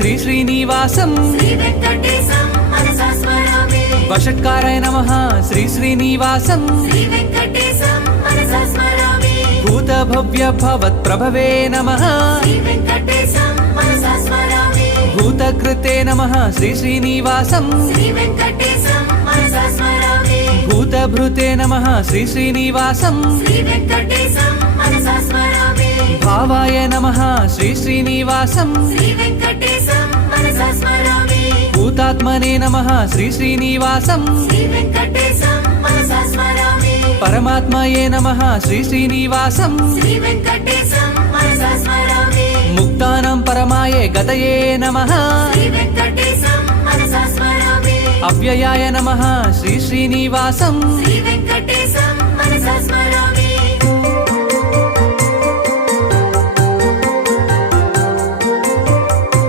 శ్రీ శ్రీనివాసం శ్రీవేంకటేశం మనసా స్మరామి వషట్కారాయ నమః శ్రీ శ్రీనివాసం శ్రీవేంకటేశం మనసా స్మరామి భూత భవ్య భవత్ ప్రభవే నమః శ్రీవేంకటేశం మనసా స్మరామి భూతకృతే నమః శ్రీ శ్రీనివాసం శ్రీవేంకటేశం మనసా స్మరామి భూతభృతే నమః శ్రీ శ్రీనివాసం శ్రీవేంకటేశం మనసా స్మరామి భావాయ నమః శ్రీ శ్రీనివాసం శ్రీవేంకటేశం మనసా స్మరామి భూతాత్మనే నమః శ్రీ శ్రీనివాసం శ్రీవేంకటేశం మనసా స్మరామి పరమాత్మయే నమః శ్రీ శ్రీనివాసం శ్రీవేంకటేశం మనసా స్మరామి ముక్తానాం పరమాయే గతయే నమః శ్రీవేంకటేశం మనసా స్మరామి అవ్యయాయ నమః శ్రీ శ్రీనివాసం శ్రీవేంకటేశం మనసా స్మరామి